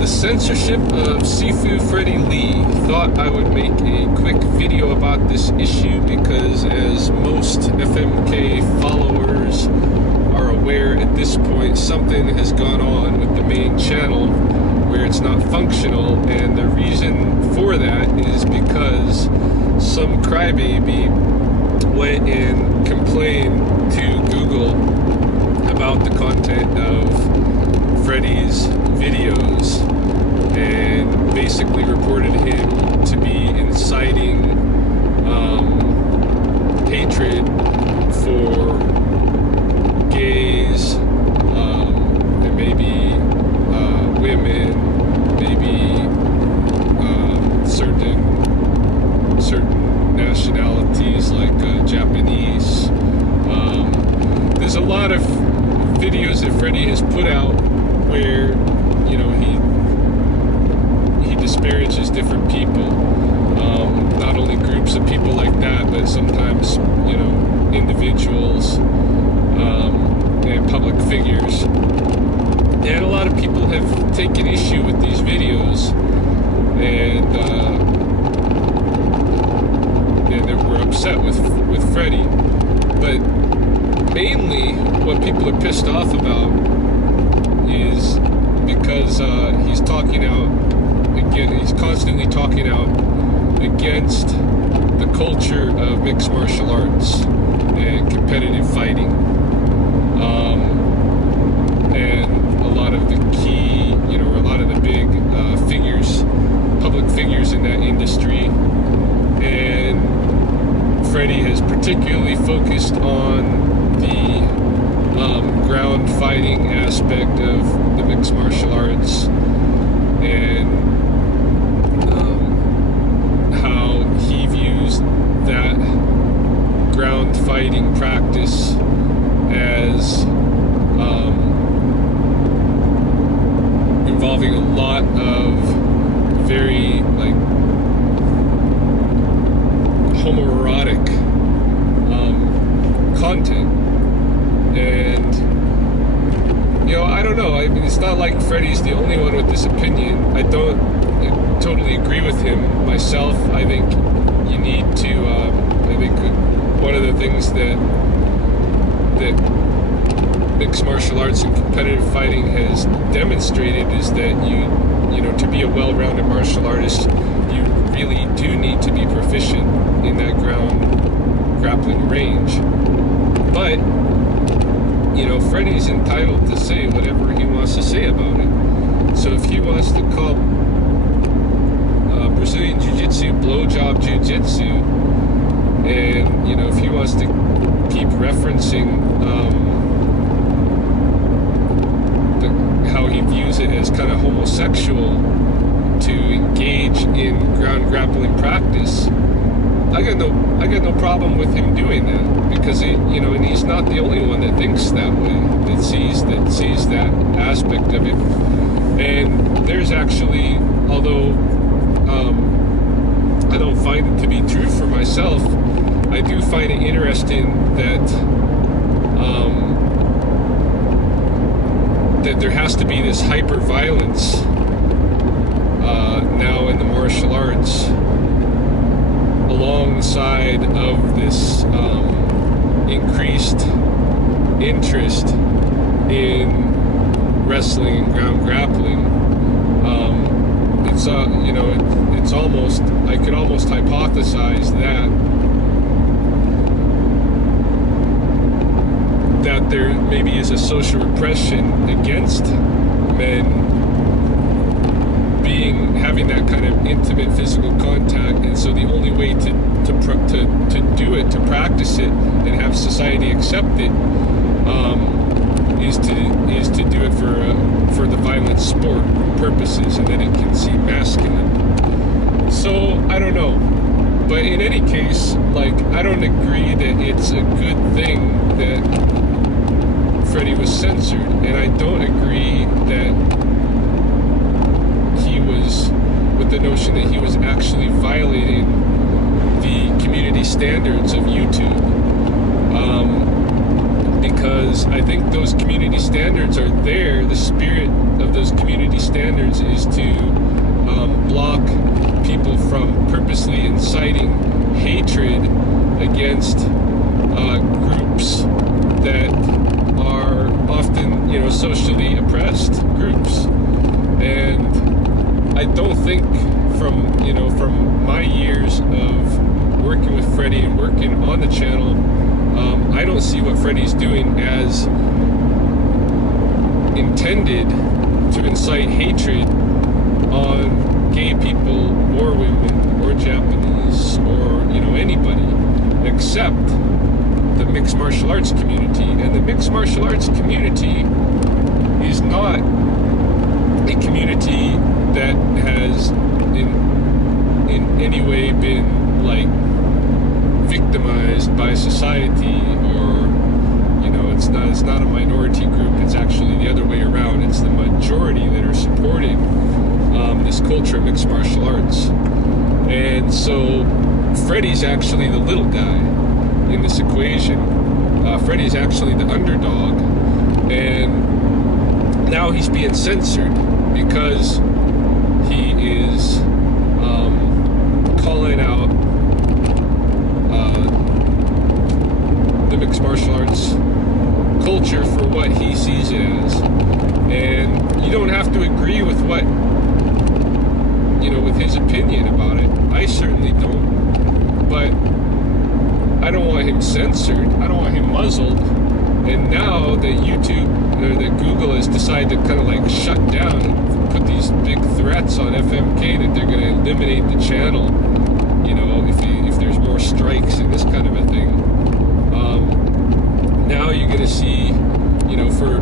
The censorship of Sifu Freddie Lee. Thought I would make a quick video about this issue because, as most FMK followers are aware at this point, something has gone on with the main channel where it's not functional, and the reason for that is because some crybaby went and complained to Google about the content of Freddie's videos and basically reported him to be inciting hatred for gays, and maybe women, maybe certain nationalities like Japanese. There's a lot of videos that Freddie has put out where, you know, he disparages different people, not only groups of people like that, but sometimes, you know, individuals and public figures. And a lot of people have taken issue with these videos, and they were upset with Freddie. But mainly what people are pissed off about is because he's talking out again. He's constantly talking out against the culture of mixed martial arts and competitive fighting, and a lot of the key, you know, a lot of the big figures, public figures in that industry. And Freddie has particularly focused on the ground fighting aspect of the mixed martial arts, and how he views that ground fighting practice as involving a lot of very, like, homoerotic content. And, you know, I don't know. I mean, it's not like Freddie's the only one with this opinion. I don't totally agree with him myself. I think you need to, I think one of the things that mixed martial arts and competitive fighting has demonstrated is that you know, to be a well-rounded martial artist, you really do need to be proficient in that ground grappling range. But, you know, Freddie's entitled to say whatever he wants to say about it. So if he wants to call Brazilian Jiu-Jitsu blowjob Jiu-Jitsu, and, you know, if he wants to keep referencing how he views it as kind of homosexual to engage in ground grappling practice, I got no problem with him doing that, because he, you know, and he's not the only one that thinks that way, that sees that aspect of it. And there's actually, although I don't find it to be true for myself, I do find it interesting that that there has to be this hyper violence now in the martial arts, alongside of this increased interest in wrestling and ground grappling. It's you know, it's almost, I could almost hypothesize that there maybe is a social repression against men having that kind of intimate physical contact, and so the only way to do it, to practice it, and have society accept it, is to do it for the violent sport purposes, and then it can seem masculine. So I don't know, but in any case, like, I don't agree that it's a good thing that Freddie was censored, and I don't agree that he was, with the notion that he was actually violating the community standards of YouTube, because I think those community standards are there. The spirit of those community standards is is to block people from purposely inciting hatred against groups that are often, socially oppressed groups. And I don't think from my years of working with Freddie and working on the channel, I don't see what Freddie's doing as intended to incite hatred on gay people or women or Japanese or anybody except the mixed martial arts community. And the mixed martial arts community is not a community that has in any way been victimized by society, or it's not a minority group. It's actually the other way around. It's the majority that are supporting this culture of mixed martial arts. And so Freddie's actually the little guy in this equation. Freddie's actually the underdog, and now he's being censored because he is calling out the mixed martial arts culture for what he sees it as. And you don't have to agree with what, with his opinion about it. I certainly don't. But I don't want him censored. I don't want him muzzled. And now that YouTube, or that Google has decided to kind of shut down and put these big threats on FMK that they're going to eliminate the channel, if there's more strikes and this kind of a thing. Now you're going to see, for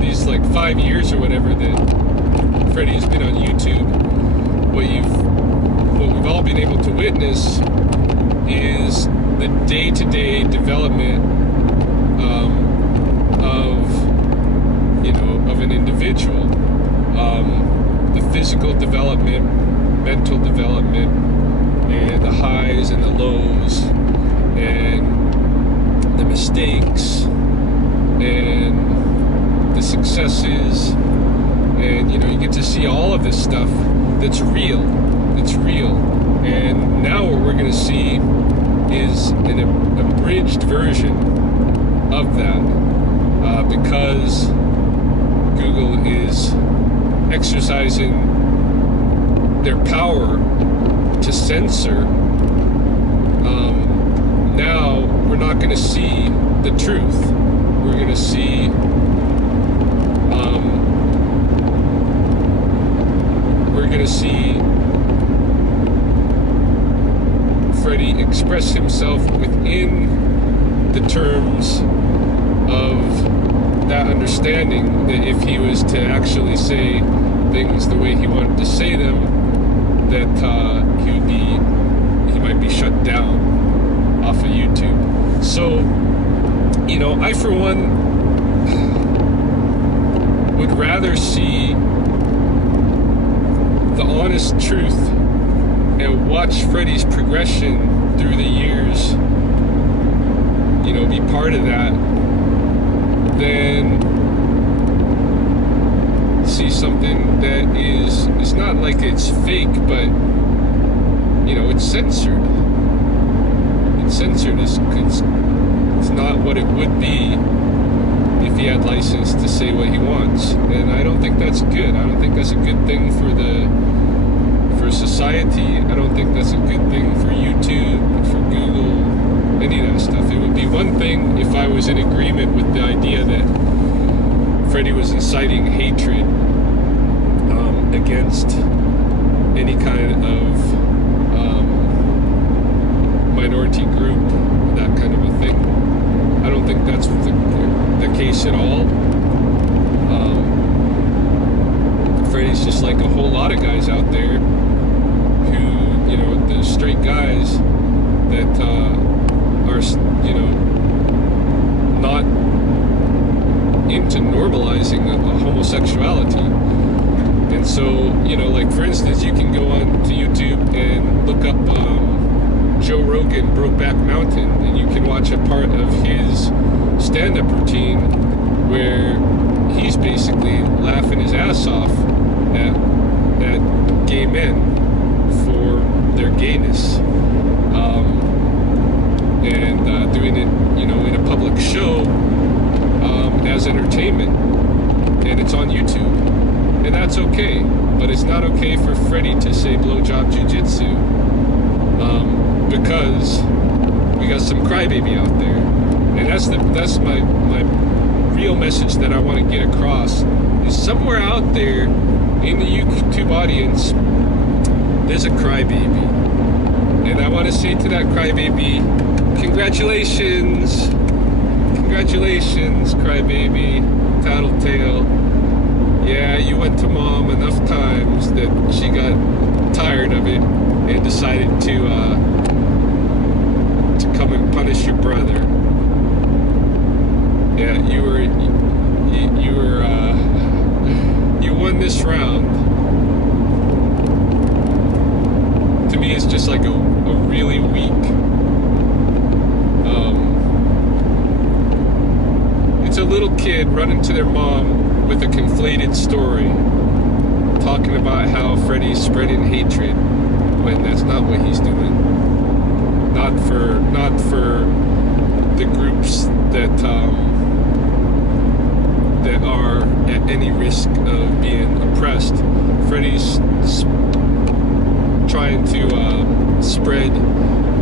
these 5 years or whatever that Freddie has been on YouTube, what we've all been able to witness is the day-to-day development of an individual, the physical development, mental development, and the highs and the lows, and the mistakes, and the successes, and you get to see all of this stuff that's real. And now what we're going to see is an abridged version of that, because Google is exercising their power to censor. Now we're not going to see the truth. We're going to see Freddie express himself within the terms of that understanding, that if he was to actually say things the way he wanted to say them, that he might be shut down off of YouTube. So, I for one would rather see the honest truth and watch Freddie's progression through the years, be part of that, than see something that it's not like it's fake, but it's censored. It's censored. It's not what it would be if he had license to say what he wants. And I don't think that's good. I don't think that's a good thing for society. I don't think that's a good thing for YouTube, for Google, any of that stuff. It would be one thing if I was in agreement with the idea that Freddie was inciting hatred against any kind of minority group, that kind of a thing. I don't think that's the case at all. Freddie's just like a whole lot of guys out there who, the straight guys that are, not into normalizing homosexuality. And so, for instance, you can go on to YouTube and look up Joe Rogan, Brokeback Mountain, and you can watch a part of his stand-up routine where he's basically laughing his ass off gay men for their gayness, and doing it, in a public show as entertainment, and it's on YouTube, and that's okay. But it's not okay for Freddie to say blowjob jujitsu, because we got some crybaby out there, and that's my real message that I want to get across. Is somewhere out there in the YouTube audience, there's a crybaby, and I want to say to that crybaby, congratulations, crybaby, tattletale. Yeah, you went to mom enough times that she got tired of it and decided to come and punish your brother. Yeah, you won this round. To me, it's just like a really weak. It's a little kid running to their mom with a conflated story, talking about how Freddie's spreading hatred when that's not what he's doing. Not for the groups that are at any risk of being oppressed. Freddie's trying to spread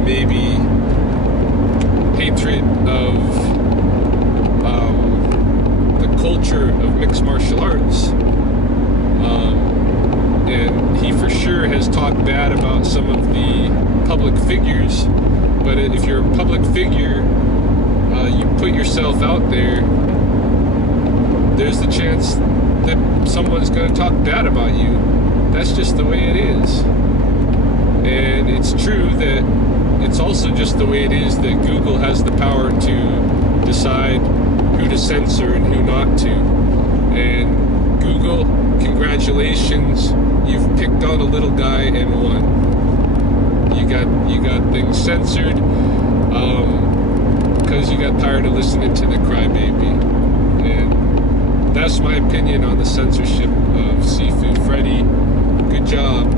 maybe hatred of the culture of mixed martial arts, and he for sure has talked bad about some of the public figures. But if you're a public figure, you put yourself out there, there's the chance that someone's going to talk bad about you. That's just the way it is. And it's true that it's also just the way it is that Google has the power to decide who to censor and who not to. And Google, congratulations, you've picked on a little guy and won. You got things censored because you got tired of listening to the crybaby. And that's my opinion on the censorship of Sifu Freddie. Good job.